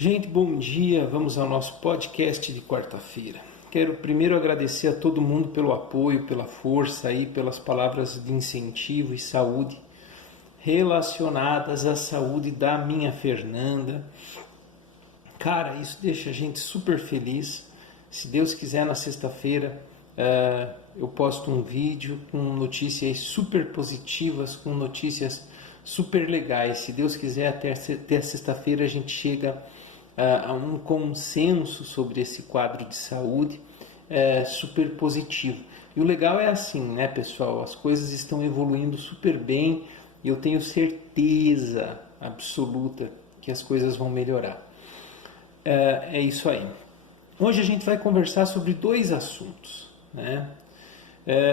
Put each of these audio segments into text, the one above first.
Gente, bom dia. Vamos ao nosso podcast de quarta-feira. Quero primeiro agradecer a todo mundo pelo apoio, pela força aí, pelas palavras de incentivo e saúde relacionadas à saúde da minha Fernanda. Cara, isso deixa a gente super feliz. Se Deus quiser, na sexta-feira eu posto um vídeo com notícias super positivas, com notícias super legais. Se Deus quiser, até sexta-feira a gente chega a um consenso sobre esse quadro de saúde super positivo. E o legal é assim, né, pessoal? As coisas estão evoluindo super bem e eu tenho certeza absoluta que as coisas vão melhorar. É isso aí. Hoje a gente vai conversar sobre dois assuntos, né?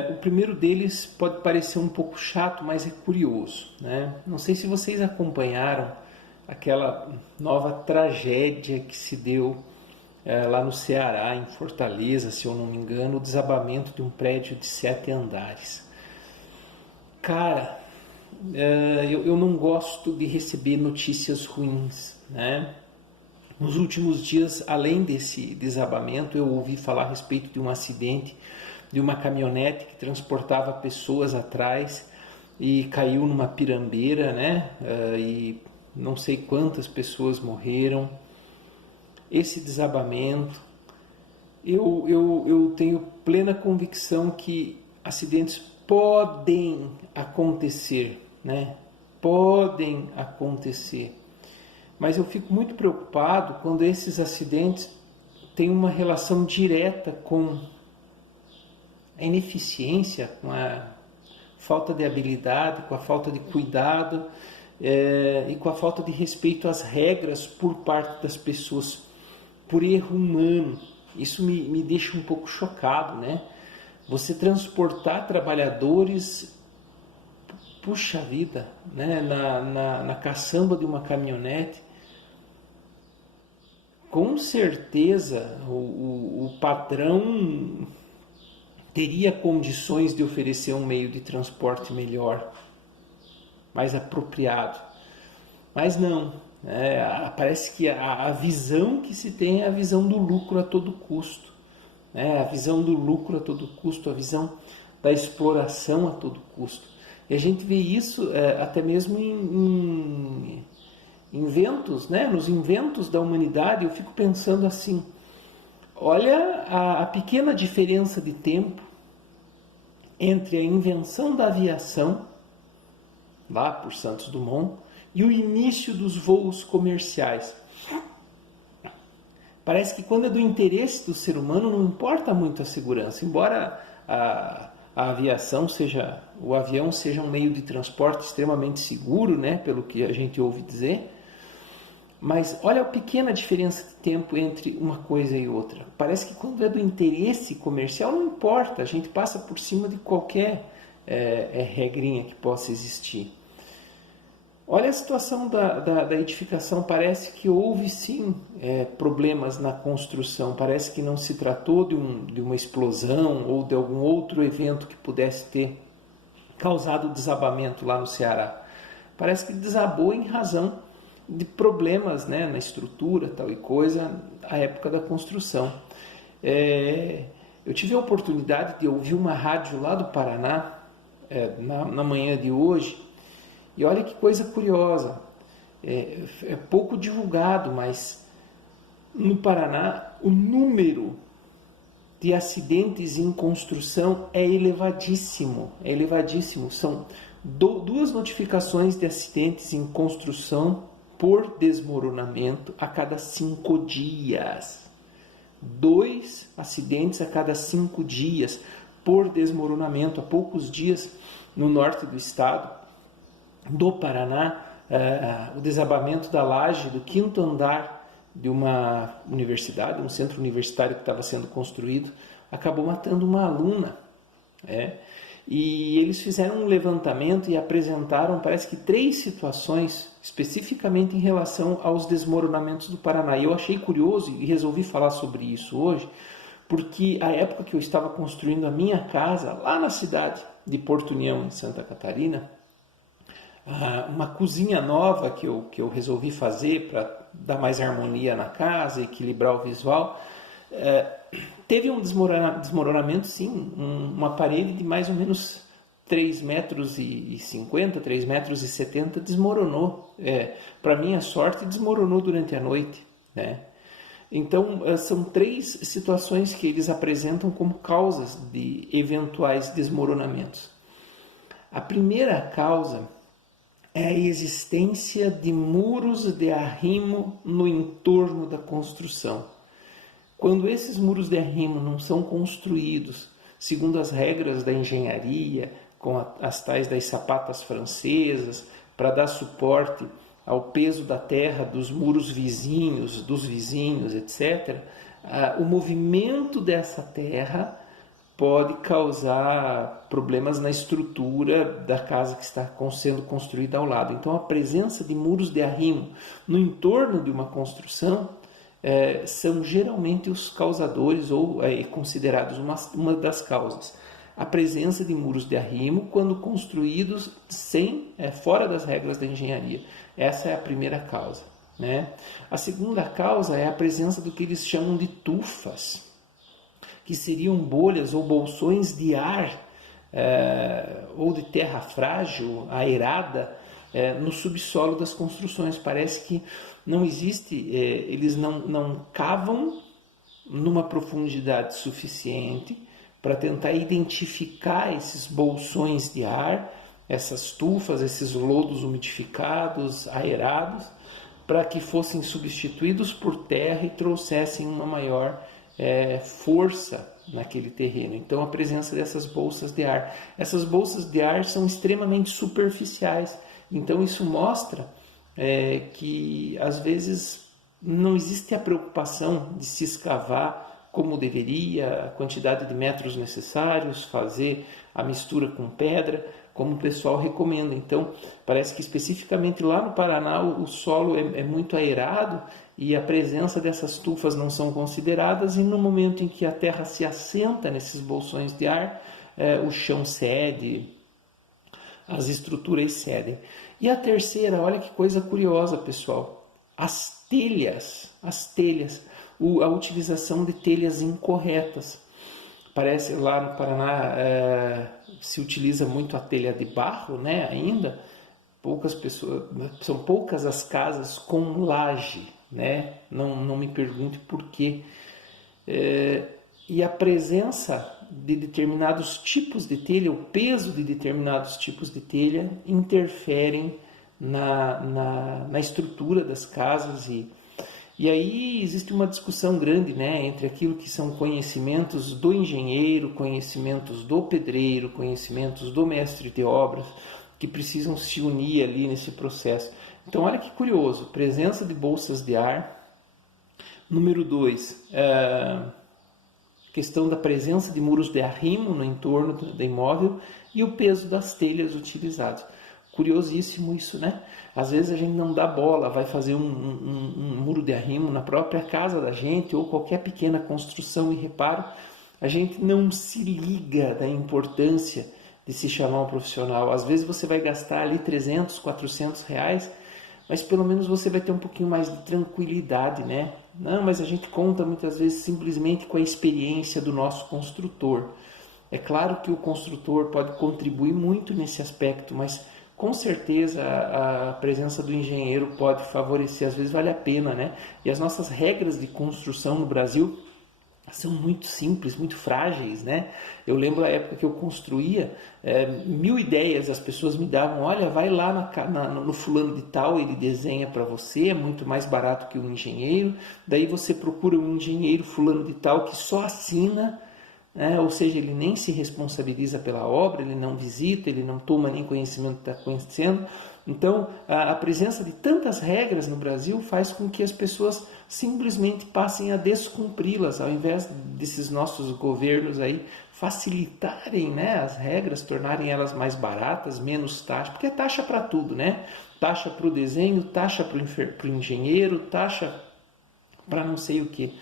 O primeiro deles pode parecer um pouco chato, mas é curioso, né? Não sei se vocês acompanharam aquela nova tragédia que se deu lá no Ceará, em Fortaleza, se eu não me engano, o desabamento de um prédio de 7 andares. Cara, eu não gosto de receber notícias ruins, né? Nos últimos dias, além desse desabamento, eu ouvi falar a respeito de um acidente de uma caminhonete que transportava pessoas atrás e caiu numa pirambeira, né? E não sei quantas pessoas morreram. Esse desabamento, eu tenho plena convicção que acidentes podem acontecer, né? Podem acontecer. Mas eu fico muito preocupado quando esses acidentes têm uma relação direta com a ineficiência, com a falta de habilidade, com a falta de cuidado e com a falta de respeito às regras por parte das pessoas, por erro humano. Isso me deixa um pouco chocado, né? Você transportar trabalhadores, puxa vida, né? na caçamba de uma caminhonete. Com certeza o patrão teria condições de oferecer um meio de transporte melhor, mais apropriado. Mas não, parece que a visão que se tem é a visão do lucro a todo custo. A visão do lucro a todo custo, a visão da exploração a todo custo. E a gente vê isso até mesmo em inventos, né? Nos inventos da humanidade. Eu fico pensando assim, olha a pequena diferença de tempo entre a invenção da aviação, lá por Santos Dumont, e o início dos voos comerciais. Parece que quando é do interesse do ser humano, não importa muito a segurança, embora a aviação seja, o avião seja um meio de transporte extremamente seguro, né, pelo que a gente ouve dizer. Mas olha a pequena diferença de tempo entre uma coisa e outra. Parece que quando é do interesse comercial não importa, a gente passa por cima de qualquer regrinha que possa existir. Olha a situação da edificação, parece que houve sim problemas na construção, parece que não se tratou de uma explosão ou de algum outro evento que pudesse ter causado o desabamento lá no Ceará. Parece que desabou em razão de problemas, né, na estrutura, tal e coisa, à época da construção. Eu tive a oportunidade de ouvir uma rádio lá do Paraná, na manhã de hoje, e olha que coisa curiosa, é pouco divulgado, mas no Paraná o número de acidentes em construção é elevadíssimo, São duas notificações de acidentes em construção por desmoronamento a cada 5 dias. 2 acidentes a cada 5 dias por desmoronamento. Há poucos dias, no norte do estado do Paraná, o desabamento da laje do 5º andar de uma universidade, um centro universitário que estava sendo construído, acabou matando uma aluna. E eles fizeram um levantamento e apresentaram, parece que 3 situações, especificamente em relação aos desmoronamentos do Paraná. E eu achei curioso e resolvi falar sobre isso hoje, porque a época que eu estava construindo a minha casa, lá na cidade de Porto União, em Santa Catarina, Uma cozinha nova que eu resolvi fazer para dar mais harmonia na casa, equilibrar o visual, teve um desmoronamento, sim, uma parede de mais ou menos 3,50 metros, 3,70 metros desmoronou. Para minha sorte, desmoronou durante a noite, né? Então, são 3 situações que eles apresentam como causas de eventuais desmoronamentos. A primeira causa é a existência de muros de arrimo no entorno da construção. Quando esses muros de arrimo não são construídos segundo as regras da engenharia, com as tais das sapatas francesas, para dar suporte ao peso da terra dos muros vizinhos, dos vizinhos, etc., o movimento dessa terra pode causar problemas na estrutura da casa que está sendo construída ao lado. Então, a presença de muros de arrimo no entorno de uma construção são geralmente os causadores ou considerados uma das causas. A presença de muros de arrimo quando construídos fora das regras da engenharia. Essa é a primeira causa, né? A segunda causa é a presença do que eles chamam de tufas, que seriam bolhas ou bolsões de ar ou de terra frágil, aerada, no subsolo das construções. Parece que não existe, eles não cavam numa profundidade suficiente para tentar identificar esses bolsões de ar, essas tufas, esses lodos umidificados, aerados, para que fossem substituídos por terra e trouxessem uma maior força naquele terreno. Então, a presença dessas bolsas de ar. Essas bolsas de ar são extremamente superficiais. Então, isso mostra que, às vezes, não existe a preocupação de se escavar como deveria, a quantidade de metros necessários, fazer a mistura com pedra, como o pessoal recomenda. Então, parece que especificamente lá no Paraná o solo é muito aerado e a presença dessas tufas não são consideradas, e no momento em que a terra se assenta nesses bolsões de ar, o chão cede, as estruturas cedem. E a terceira, olha que coisa curiosa, pessoal, as telhas, a utilização de telhas incorretas. Parece lá no Paraná se utiliza muito a telha de barro, né? Ainda são poucas as casas com laje, né? Não me pergunte por quê. E a presença de determinados tipos de telha, o peso de determinados tipos de telha interferem na estrutura das casas. E aí existe uma discussão grande, né, entre aquilo que são conhecimentos do engenheiro, conhecimentos do pedreiro, conhecimentos do mestre de obras, que precisam se unir ali nesse processo. Então, olha que curioso, presença de bolsas de ar. Número 2, questão da presença de muros de arrimo no entorno do imóvel e o peso das telhas utilizadas. Curiosíssimo isso, né? Às vezes a gente não dá bola, vai fazer um muro de arrimo na própria casa da gente ou qualquer pequena construção e reparo, a gente não se liga da importância de se chamar um profissional. Às vezes você vai gastar ali 300, 400 reais, mas pelo menos você vai ter um pouquinho mais de tranquilidade, né? Não, mas a gente conta muitas vezes simplesmente com a experiência do nosso construtor. É claro que o construtor pode contribuir muito nesse aspecto, mas com certeza a presença do engenheiro pode favorecer, às vezes vale a pena, né? E as nossas regras de construção no Brasil são muito simples, muito frágeis, né? Eu lembro a época que eu construía, 1000 ideias as pessoas me davam, olha, vai lá no fulano de tal, ele desenha para você, é muito mais barato que um engenheiro, daí você procura um engenheiro fulano de tal que só assina, ou seja, ele nem se responsabiliza pela obra, ele não visita, ele não toma nem conhecimento do que está acontecendo. Então, a presença de tantas regras no Brasil faz com que as pessoas simplesmente passem a descumpri-las, ao invés desses nossos governos aí facilitarem, né, as regras, tornarem elas mais baratas, menos taxa, porque é taxa para tudo, né? Taxa para o desenho, taxa para o engenheiro, taxa para não sei o que.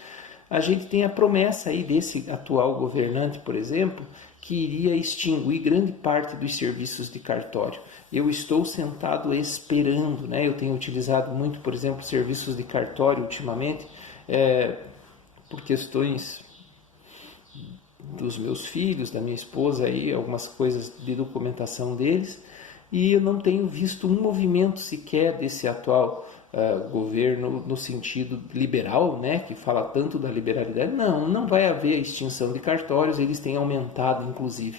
A gente tem a promessa aí desse atual governante, por exemplo, que iria extinguir grande parte dos serviços de cartório. eu estou sentado esperando, né? Eu tenho utilizado muito, por exemplo, serviços de cartório ultimamente, por questões dos meus filhos, da minha esposa, aí, algumas coisas de documentação deles, e eu não tenho visto um movimento sequer desse atual governo no sentido liberal, né, que fala tanto da liberalidade. Não vai haver a extinção de cartórios, eles têm aumentado, inclusive,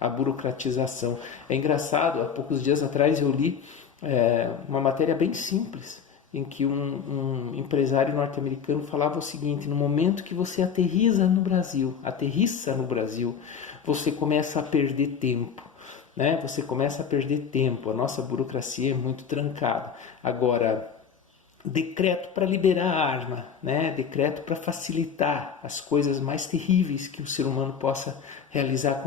a burocratização. É engraçado, há poucos dias atrás eu li uma matéria bem simples, em que um empresário norte-americano falava o seguinte: no momento que você aterriza no Brasil, você começa a perder tempo. Né? Você começa a perder tempo, a nossa burocracia é muito trancada. Agora, decreto para liberar a arma, né? Decreto para facilitar as coisas mais terríveis que o ser humano possa realizar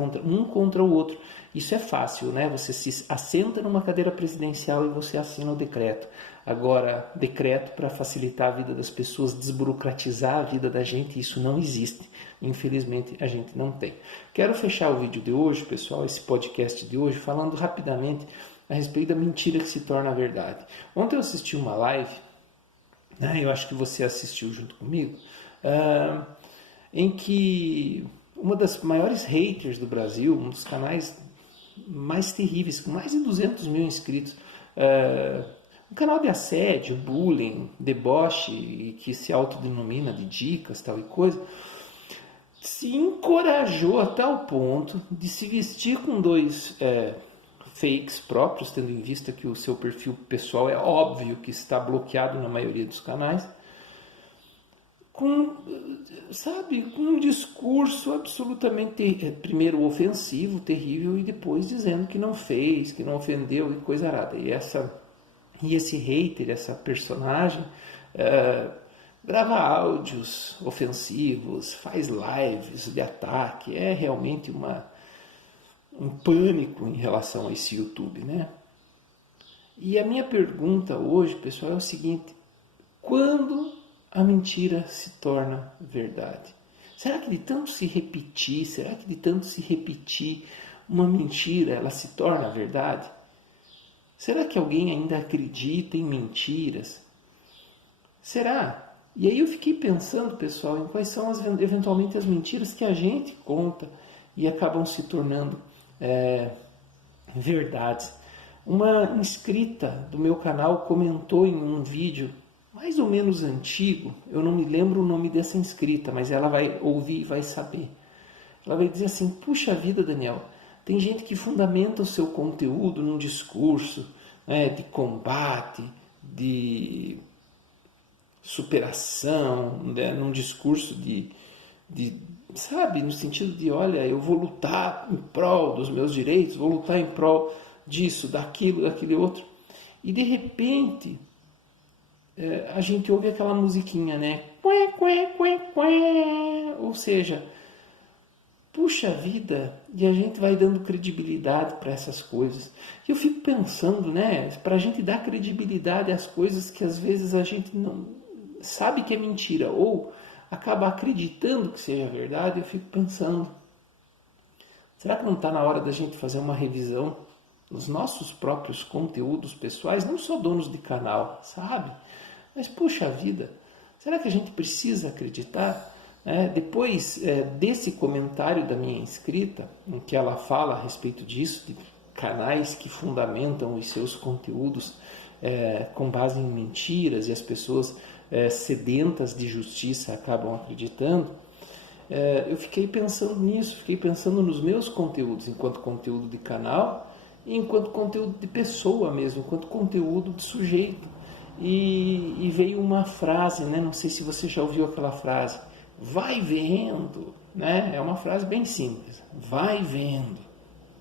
contra o outro. Isso é fácil, né? Você se assenta numa cadeira presidencial e você assina o decreto. Agora, decreto para facilitar a vida das pessoas, desburocratizar a vida da gente, isso não existe. Infelizmente, a gente não tem. Quero fechar o vídeo de hoje, pessoal, esse podcast de hoje, falando rapidamente a respeito da mentira que se torna a verdade. Ontem eu assisti uma live, eu acho que você assistiu junto comigo, em que uma das maiores haters do Brasil, um dos canais mais terríveis, com mais de 200 mil inscritos, um canal de assédio, bullying, deboche, e que se autodenomina de dicas, tal e coisa, se encorajou a tal ponto de se vestir com dois fakes próprios, tendo em vista que o seu perfil pessoal é óbvio que está bloqueado na maioria dos canais, com um discurso absolutamente, primeiro ofensivo, terrível, e depois dizendo que não fez, que não ofendeu e coisa arada. E esse hater, essa personagem, grava áudios ofensivos, faz lives de ataque, é realmente um pânico em relação a esse YouTube, né? E a minha pergunta hoje, pessoal, é o seguinte: quando a mentira se torna verdade? Será que de tanto se repetir, uma mentira, ela se torna verdade? Será que alguém ainda acredita em mentiras? Será? E aí eu fiquei pensando, pessoal, em quais são eventualmente as mentiras que a gente conta e acabam se tornando verdades. Uma inscrita do meu canal comentou em um vídeo mais ou menos antigo, eu não me lembro o nome dessa inscrita, mas ela vai ouvir e vai saber. Ela vai dizer assim: puxa vida, Daniel, tem gente que fundamenta o seu conteúdo num discurso de combate, de superação, né, num discurso no sentido de, olha, eu vou lutar em prol dos meus direitos, vou lutar em prol disso, daquilo, daquele outro. E de repente, a gente ouve aquela musiquinha, né? Ou seja, puxa vida, e a gente vai dando credibilidade para essas coisas. E eu fico pensando, né? Para a gente dar credibilidade às coisas que às vezes a gente não sabe que é mentira, ou acaba acreditando que seja verdade, eu fico pensando, será que não está na hora da gente fazer uma revisão dos nossos próprios conteúdos pessoais, não só donos de canal, sabe? Mas, puxa vida, será que a gente precisa acreditar? Depois desse comentário da minha inscrita, em que ela fala a respeito disso, de canais que fundamentam os seus conteúdos com base em mentiras, e as pessoas sedentas de justiça acabam acreditando, eu fiquei pensando nisso, fiquei pensando nos meus conteúdos, enquanto conteúdo de canal e enquanto conteúdo de pessoa mesmo, enquanto conteúdo de sujeito. E veio uma frase, né? Não sei se você já ouviu aquela frase, vai vendo, né? É uma frase bem simples, vai vendo,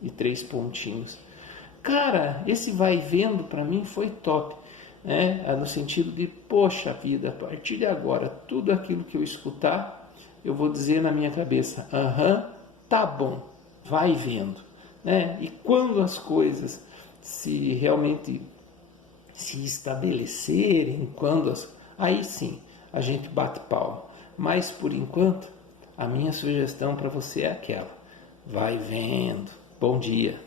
e 3 pontinhos. Cara, esse vai vendo para mim foi top, né? No sentido de, poxa vida, a partir de agora, tudo aquilo que eu escutar, eu vou dizer na minha cabeça, tá bom, vai vendo, né? E quando as coisas se realmente se estabelecerem, aí sim a gente bate palma. Mas por enquanto, a minha sugestão para você é aquela: vai vendo. Bom dia.